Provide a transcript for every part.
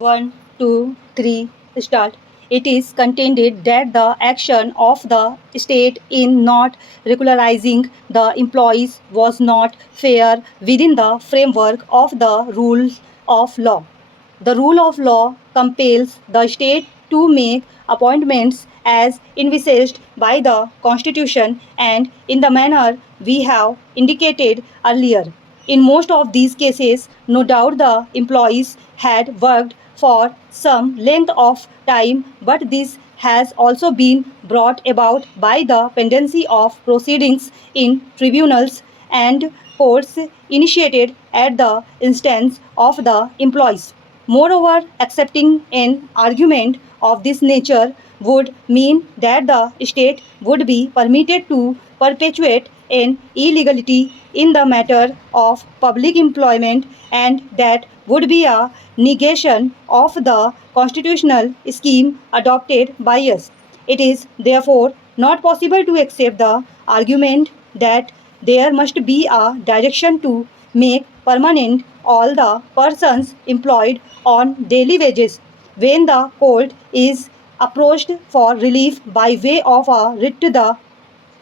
1, 2, 3, start. It is contended that the action of the state in not regularizing the employees was not fair within the framework of the rules of law. The rule of law compels the state to make appointments as envisaged by the Constitution and in the manner we have indicated earlier. In most of these cases, no doubt the employees had worked for some length of time, but this has also been brought about by the pendency of proceedings in tribunals and courts initiated at the instance of the employees. Moreover, accepting an argument of this nature would mean that the state would be permitted to perpetuate an illegality in the matter of public employment, and that would be a negation of the constitutional scheme adopted by us. It is therefore not possible to accept the argument that there must be a direction to make permanent all the persons employed on daily wages when the court is approached for relief by way of a writ. The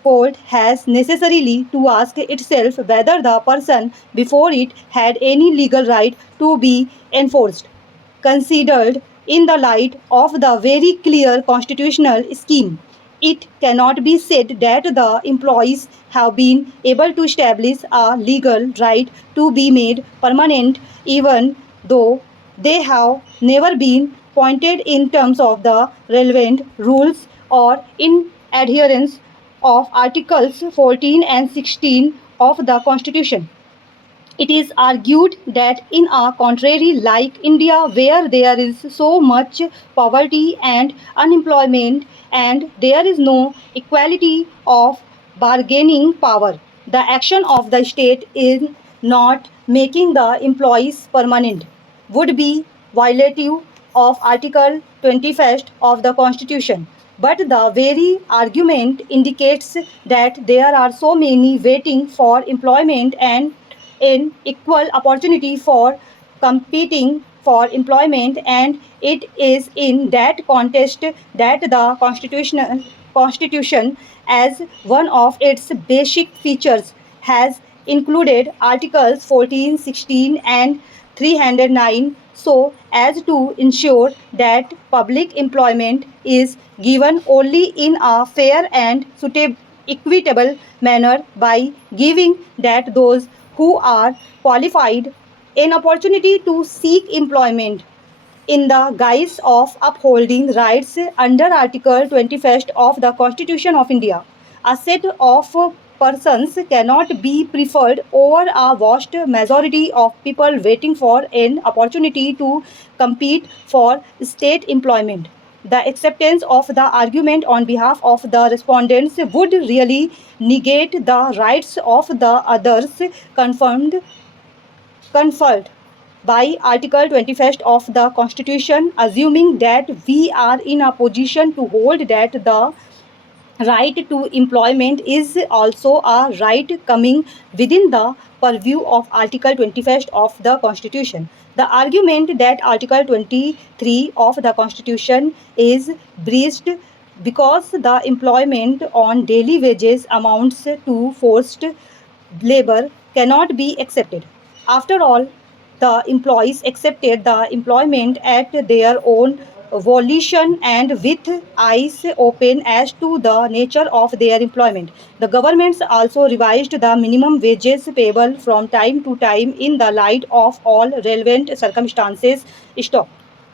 court has necessarily to ask itself whether the person before it had any legal right to be enforced. Considered in the light of the very clear constitutional scheme, it cannot be said that the employees have been able to establish a legal right to be made permanent, even though they have never been pointed in terms of the relevant rules or in adherence of Articles 14 and 16 of the Constitution. It is argued that in a country like India, where there is so much poverty and unemployment, and there is no equality of bargaining power, the action of the state in not making the employees permanent would be violative of Article 21st of the Constitution. But the very argument indicates that there are so many waiting for employment and an equal opportunity for competing for employment, and it is in that context that the constitution as one of its basic features has included articles 14, 16 and 309 so as to ensure that public employment is given only in a fair and suitable equitable manner by giving that those who are qualified an opportunity to seek employment in the guise of upholding rights under Article 21st of the Constitution of India. A set of persons cannot be preferred over a vast majority of people waiting for an opportunity to compete for state employment. The acceptance of the argument on behalf of the respondents would really negate the rights of the others conferred by Article 21st of the Constitution, assuming that we are in a position to hold that the right to employment is also a right coming within the purview of Article 21st of the Constitution. The argument that Article 23 of the Constitution is breached because the employment on daily wages amounts to forced labor cannot be accepted. After all, the employees accepted the employment at their own volition and with eyes open as to the nature of their employment. The governments also revised the minimum wages payable from time to time in the light of all relevant circumstances. Stop.